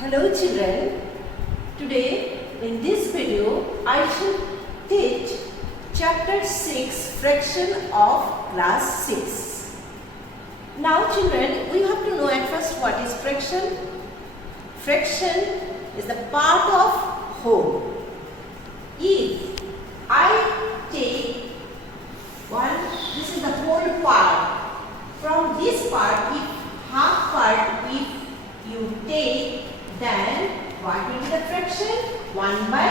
Hello children, today in this video I shall teach chapter 6 fraction of class 6. Now children, we have to know at first what is fraction. Fraction is the part of whole. If I take this is the whole part. From this part, if half part if you take, then what will be the fraction? 1 by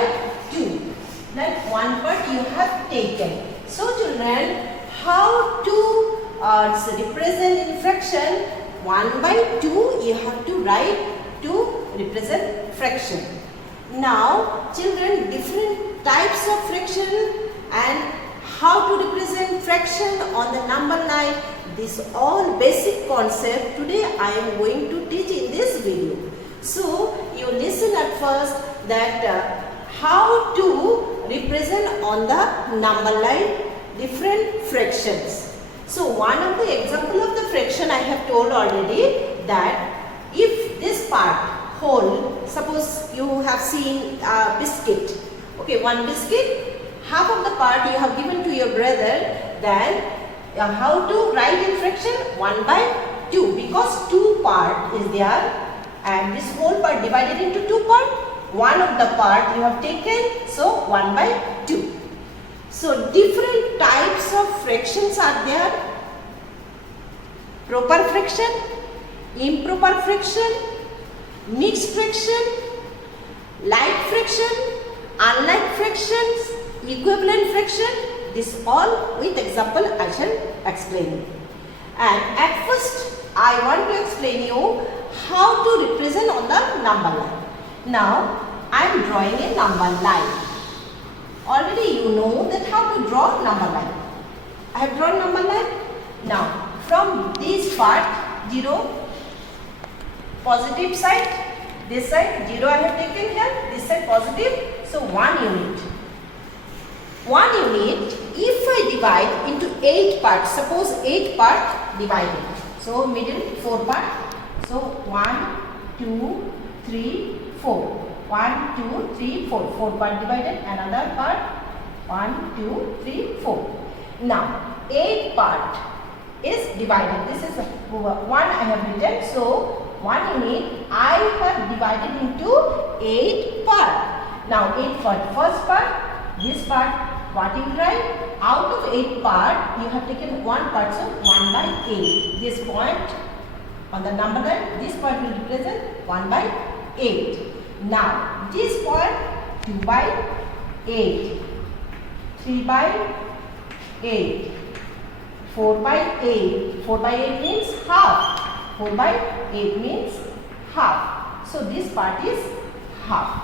2. Then one part you have taken. So children, how to represent in fraction? 1 by 2 you have to write to represent fraction. Now children, different types of fraction and how to represent fraction on the number line. This all basic concept today I am going to teach in this video. So you listen at first that how to represent on the number line different fractions. So one of the example of the fraction I have told already, that if this part whole, suppose you have seen a biscuit, okay, one biscuit, half of the part you have given to your brother, then how to write in fraction? 1 by 2, because 2 part is there and this whole part divided into 2 part. One of the part you have taken, so 1 by 2. So different types of fractions are there. Proper fraction, improper fraction, mixed fraction, like fraction, unlike fractions, equivalent fraction. This all with example I shall explain. And at first I want to explain you how to represent on the number line. Now I am drawing a number line. Already you know that how to draw number line. I have drawn number line. Now from this part 0, positive side, this side 0 I have taken here, this side positive, so 1 unit. 1 unit, if I divide into 8 parts, suppose 8 part divided, so middle 4 part, so 1, 2, 3, 4, 1, 2, 3, 4, 4 part divided, another part 1, 2, 3, 4. Now 8 part is divided, this is 1 I have written, so 1 unit I have divided into 8 part. Now 8 part, first part, this part, what you write? Out of 8 part, you have taken 1 part, so 1 by 8. This point on the number line, this part will represent 1 by 8. Now, this point 2 by 8, 3 by 8, 4 by 8. 4 by 8 means half. 4 by 8 means half. So, this part is half.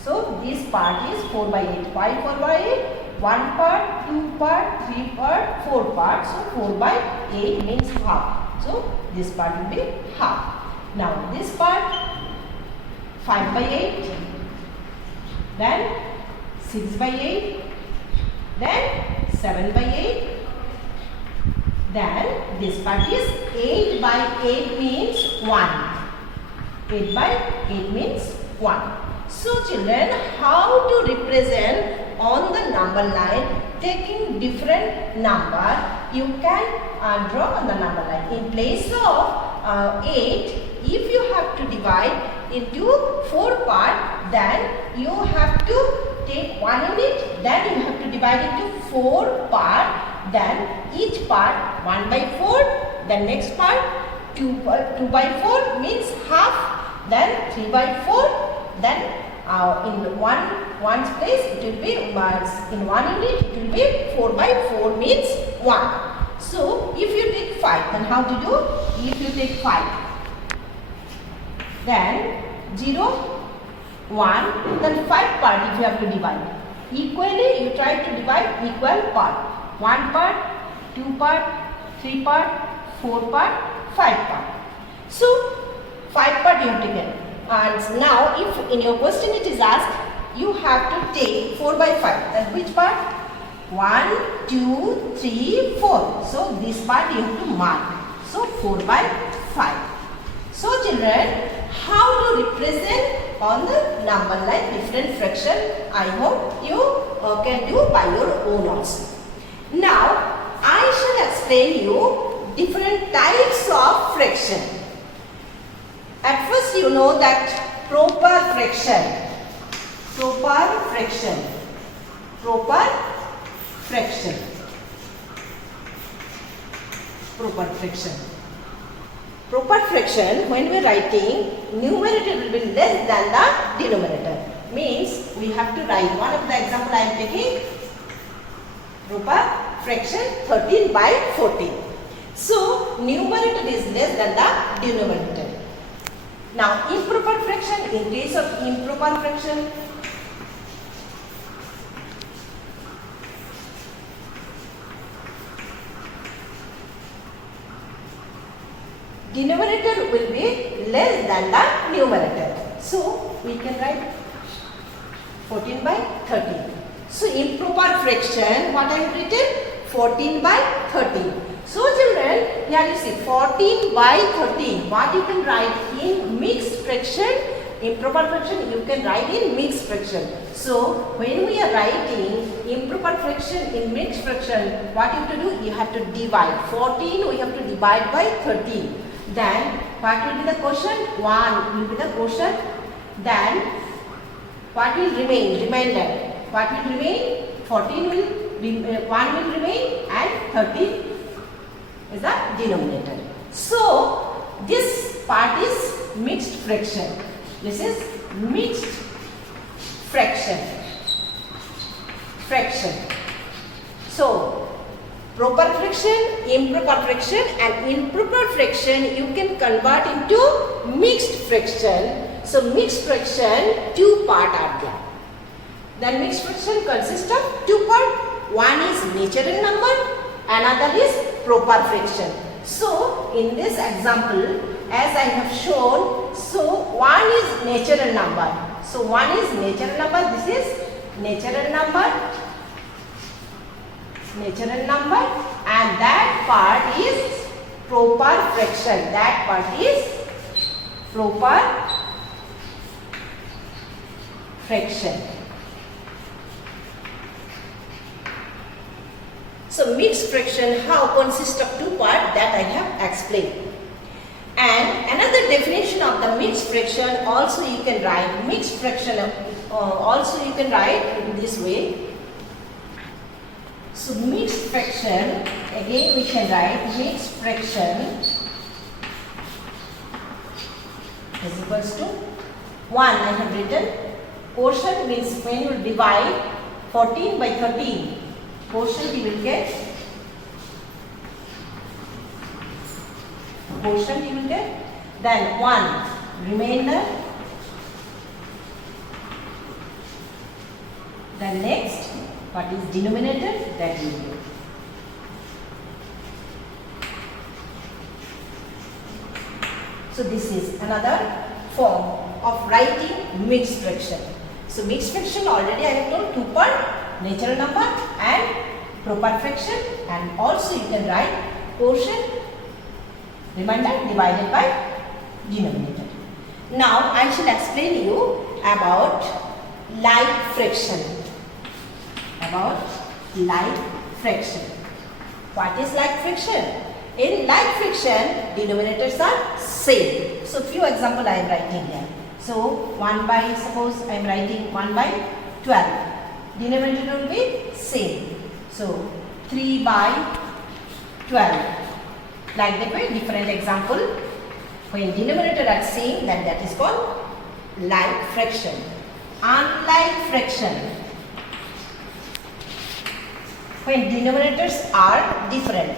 So, this part is 4 by 8. Why 4 by 8? 1 part, 2 part, 3 part, 4 part. So 4 by 8 means half. So this part will be half. Now this part 5 by 8, then 6 by 8, then 7 by 8, then this part is 8 by 8 means 1. 8 by 8 means 1. So children, how to represent on the number line taking different number, you can draw on the number line. In place of 8, if you have to divide into 4 part, then you have to take 1 unit, then you have to divide into 4 part, then each part 1 by 4, then next part 2 by 4 means half, then 3 by 4, then in one's place it will be in 1 unit it will be 4 by 4 means 1. So if you take 5, then how to do? If you take 5, then 0, 1, then 5 part if you have to divide. Equally you try to divide equal part. 1 part, 2 part, 3 part, 4 part, 5 part. So 5 part you have taken. And now if in your question it is asked, you have to take 4 by 5. Then which part? 1, 2, 3, 4. So this part you have to mark. So 4 by 5. So children, how to represent on the number line different fraction. I hope you can do by your own also. Now I shall explain you different types of fraction. At first you know that proper fraction. Proper fraction. Proper fraction. Proper fraction. Proper fraction, when we are writing, numerator will be less than the denominator. Means we have to write, one of the example I am taking, proper fraction 13 by 14. So numerator is less than the denominator. Now improper fraction, in case of improper fraction, denominator will be less than the numerator. So we can write 14 by 13. So improper fraction, what I have written? 14 by 13. So children, here you see 14 by 13. What you can write in mixed fraction? Improper fraction you can write in mixed fraction. So when we are writing improper fraction in mixed fraction, what you have to do? You have to divide. 14 we have to divide by 13. Then what will be the quotient? 1 will be the quotient. Then what will remain? Remainder. What will remain? 14 will 1 will remain and 13 is the denominator. So this part is mixed fraction. This is mixed fraction. So proper fraction, improper fraction, and improper fraction you can convert into mixed fraction. So mixed fraction, two parts are there. The mixed fraction consists of two parts. One is natural number, another is proper fraction. So in this example, as I have shown, so one is natural number. So one is natural number. This is natural number. Natural number, and that part is proper fraction. That part is proper fraction. So mixed fraction how consists of two parts, that I have explained. And another definition of the mixed fraction also you can write. Mixed fraction also you can write in this way. So mixed fraction, again we can write mixed fraction is equals to 1. I have written quotient means when you divide 14 by 13, quotient you will get, then 1 remainder, then next what is denominator, that will be. So this is another form of writing mixed fraction. So mixed fraction already I have told two part, natural number and proper fraction, and also you can write quotient, remainder divided by denominator. Now I shall explain you about like fraction. What is like fraction? In like fraction, denominators are same. So few example I am writing here. So 1 by, suppose I am writing 1 by 12. Denominator will be same. So 3 by 12. Like that way, different example. When denominator are same, then that is called like fraction. Unlike fraction, when denominators are different.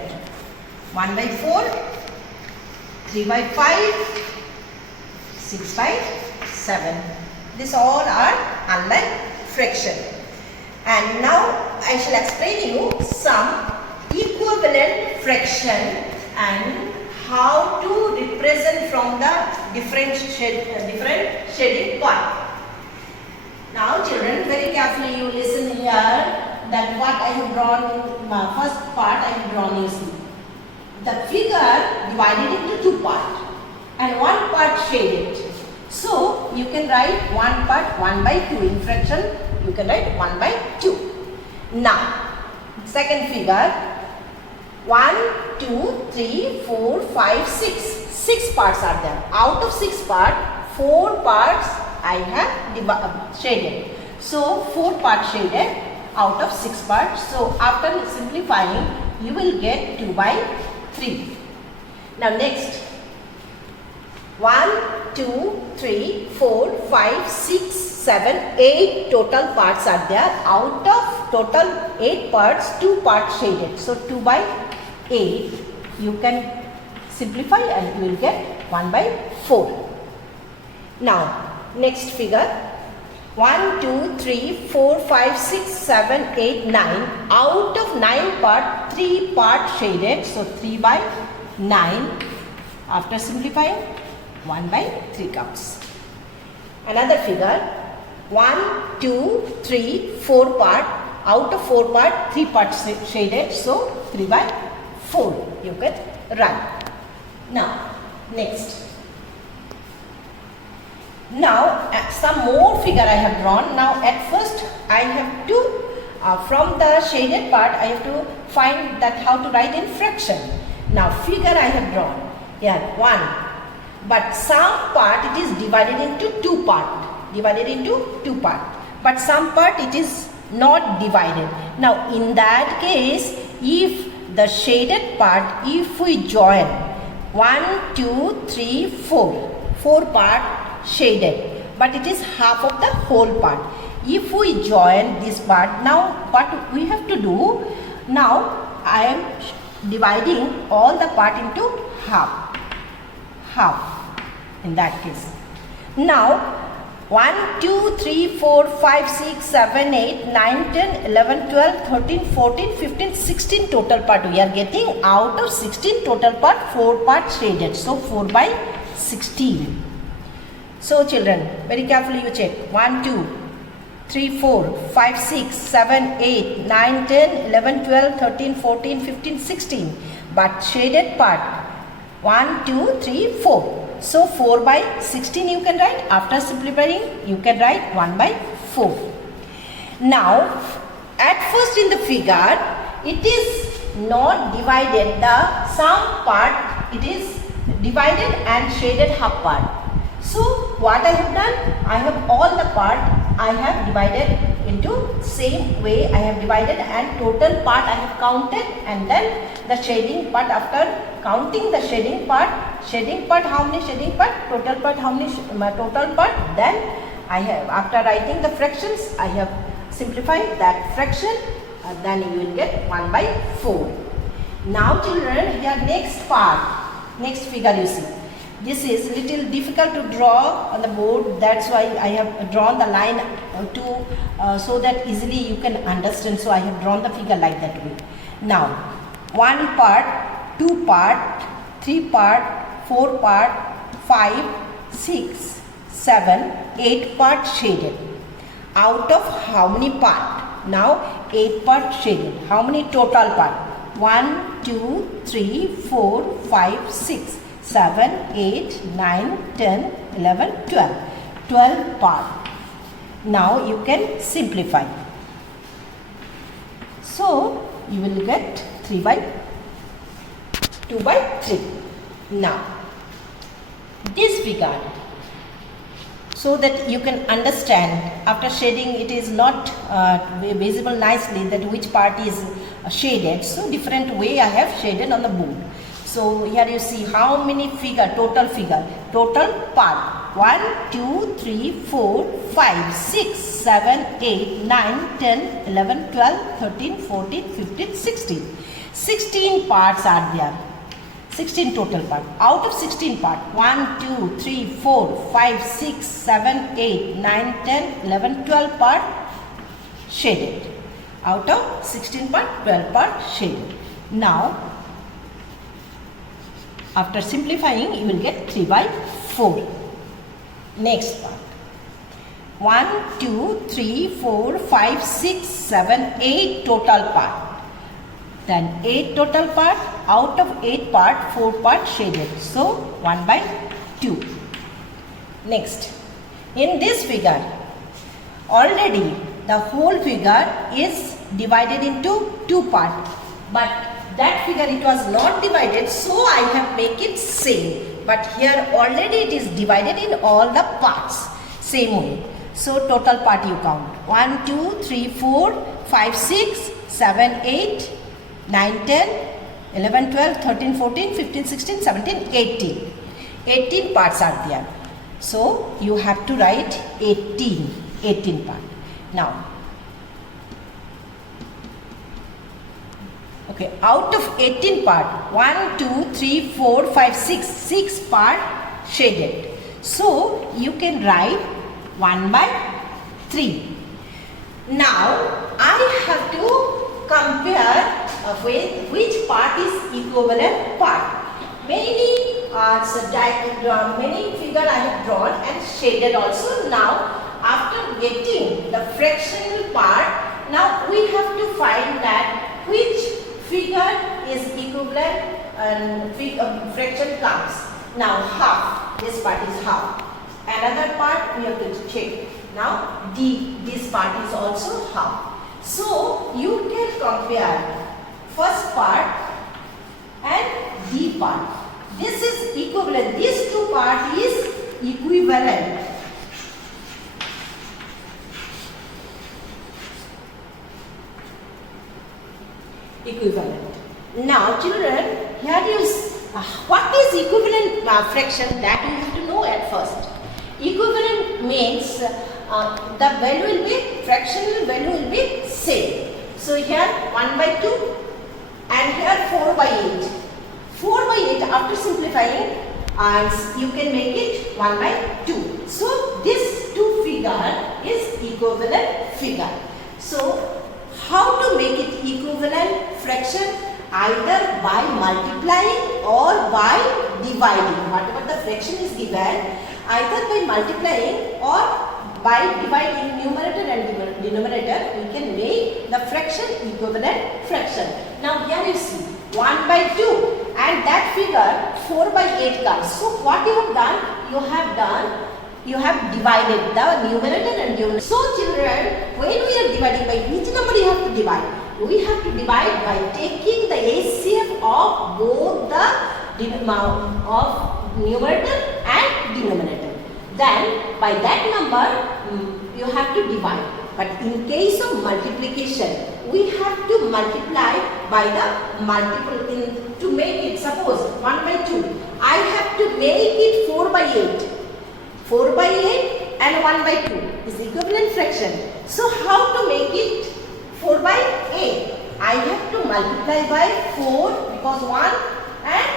1 by 4, 3 by 5, 6 by 7. These all are unlike fraction. And now I shall explain you some equivalent fraction and how to represent from the different shaded part. Now children, very carefully you listen here, that what I have drawn in my first part I have drawn is the figure divided into two parts and one part shaded. So you can write one part 1 by 2. In fraction you can write 1 by 2. Now second figure, 1, 2, 3, 4, 5, 6. 6 parts are there. Out of 6 parts, 4 parts I have shaded. So 4 parts shaded out of 6 parts. So after simplifying, you will get 2 by 3. Now next, 1, 2, 3, 4, 5, 6, 7, 8 total parts are there. Out of total 8 parts, 2 parts shaded. So 2 by 8, you can simplify and you will get 1 by 4. Now next figure, 1, 2, 3, 4, 5, 6, 7, 8, 9. Out of 9 parts, 3 parts shaded. So 3 by 9. After simplifying, 1 by 3 comes. Another figure, 1, 2, 3, 4 part. Out of 4 parts, 3 parts shaded. So 3 by 4 you can write. Now next. Now some more figure I have drawn. Now at first I have to from the shaded part I have to find that how to write in fraction. Now figure I have drawn here 1, but some part it is divided into 2 parts. But some part it is not divided. Now in that case, if the shaded part, if we join 1, 2, 3, 4 part shaded, but it is half of the whole part. If we join this part, now what we have to do, now I am dividing all the part into half in that case. Now 1, 2, 3, 4, 5, 6, 7, 8, 9, 10, 11, 12, 13, 14, 15, 16 total part we are getting. Out of 16 total part, 4 parts shaded. So 4 by 16. So children, very carefully you check. 1, 2, 3, 4, 5, 6, 7, 8, 9, 10, 11, 12, 13, 14, 15, 16. But shaded part 1, 2, 3, 4. So 4 by 16 you can write. After simplifying, you can write 1 by 4. Now, at first in the figure, it is not divided. The some part it is divided and shaded half part. So what I have done? I have all the part I have divided into same way. I have divided and total part I have counted, and then the shading part, after counting the shading part how many shading part, total part how many total part, then I have, after writing the fractions, I have simplified that fraction, then you will get 1 by 4. Now children, here next part, next figure you see. This is little difficult to draw on the board, that's why I have drawn the line so that easily you can understand. So I have drawn the figure like that way. Now 1 part, 2 part, 3 part, 4 part, 5, 6, 7, 8 part shaded. Out of how many part? Now 8 part shaded. How many total part? 1, 2, 3, 4, 5, 6, 7, 8, 9, 10, 11, 12. 12 part. Now you can simplify. So you will get 3 by 2 by 3. Now this figure, so that you can understand, after shading it is not visible nicely that which part is shaded. So different way I have shaded on the board. So here you see how many total part 1, 2, 3, 4, 5, 6, 7, 8, 9, 10, 11, 12, 13, 14, 15, 16. 16 parts are there. 16 total part. Out of 16 part, 1, 2, 3, 4, 5, 6, 7, 8, 9, 10, 11, 12 part shaded. Out of 16 part, 12 part shaded. Now, after simplifying, you will get 3 by 4. Next part. 1, 2, 3, 4, 5, 6, 7, 8 total part. Then 8 total part, out of 8 part, 4 part shaded. So 1 by 2. Next, in this figure, already the whole figure is divided into two parts. But that figure it was not divided, so I have make it same. But here already it is divided in all the parts, same way. So total part you count. 1, 2, 3, 4, 5, 6, 7, 8, 9, 10, 11, 12, 13, 14, 15, 16, 17, 18. 18 parts are there. So you have to write 18 part. Now, okay, out of 18 part, 1, 2, 3, 4, 5, 6 part shaded. So you can write 1 by 3. Now I have to compare with which part is equivalent part. Many many figure I have drawn and shaded also. Now after getting the fractional part, now we have to find that which figure is equivalent and fraction comes. Now half, this part is half. Another part we have to check. Now this part is also half. So you can compare first part and D part. This is equivalent. These two parts is equivalent. Equivalent. Now children, here is what is equivalent fraction, that you have to know at first. Equivalent means the value will be, fractional value will be same. So here 1 by 2 and here 4 by 8. 4 by 8 after simplifying you can make it 1 by 2. So this two figure is equivalent figure. So how to make it equivalent fraction? Either by multiplying or by dividing. Whatever the fraction is given, either by multiplying or by dividing numerator and denominator, we can make the fraction equivalent fraction. Now here you see 1 by 2 and that figure 4 by 8 comes. So what you have done? You have divided the numerator and denominator. So children, when we are dividing, by which number you have to divide? We have to divide by taking the HCF of both the of numerator and denominator. Then by that number you have to divide. But in case of multiplication, we have to multiply by the multiple to make it, suppose 1 by 2. I have to make it 4 by 8. 4 by 8 and 1 by 2 is equivalent fraction. So how to make it 4 by 8? I have to multiply by 4 because 1 and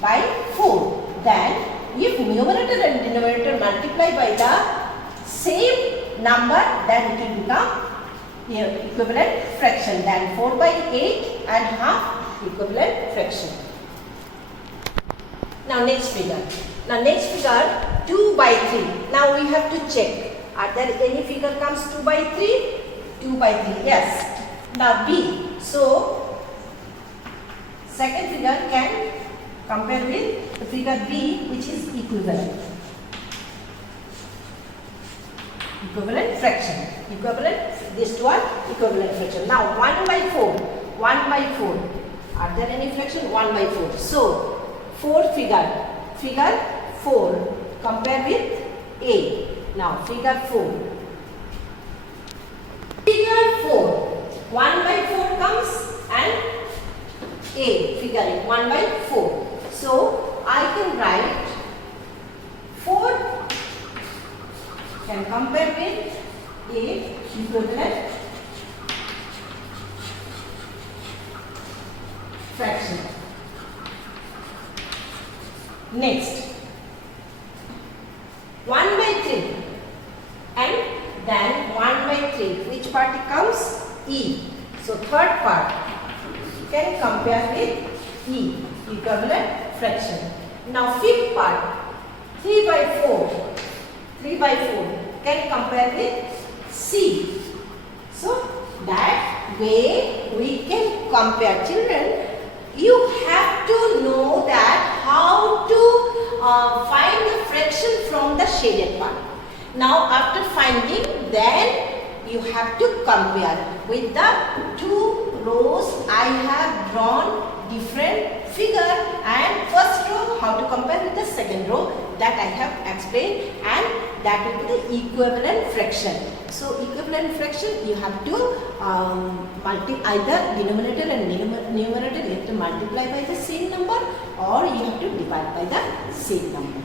by 4. Then if numerator and denominator multiply by the same number, then it will become equivalent fraction. Then 4 by 8 and half equivalent fraction. Now next figure. Now next figure 2 by 3. Now we have to check. Are there any figure comes 2 by 3? 2 by 3. Yes. Now B. So second figure can compare with the figure B, which is equivalent. Equivalent fraction. Equivalent, these two are equivalent fraction. Now 1 by 4. 1 by 4. Are there any fraction? 1 by 4. So fourth figure. Figure 4. Compare with A. Now figure 4. Figure 4. 1 by 4 comes and A. Figure 1 by 4. So I can write 4 can compare with A equivalent fraction. Next 1 by 3 and then 1 by 3. Which part it comes? E. So third part can compare with E equivalent fraction. Now fifth part 3 by 4. 3 by 4 can compare with C. So that way we can compare. Children, you have to know that how to find the fraction from the shaded part. Now after finding, then you have to compare with the two rows. I have drawn different figure, and first row how to compare with the second row, that I have explained, and that will be the equivalent fraction. So equivalent fraction, you have to either denominator and numerator, you have to multiply by the same number, or you have to divide by the same number.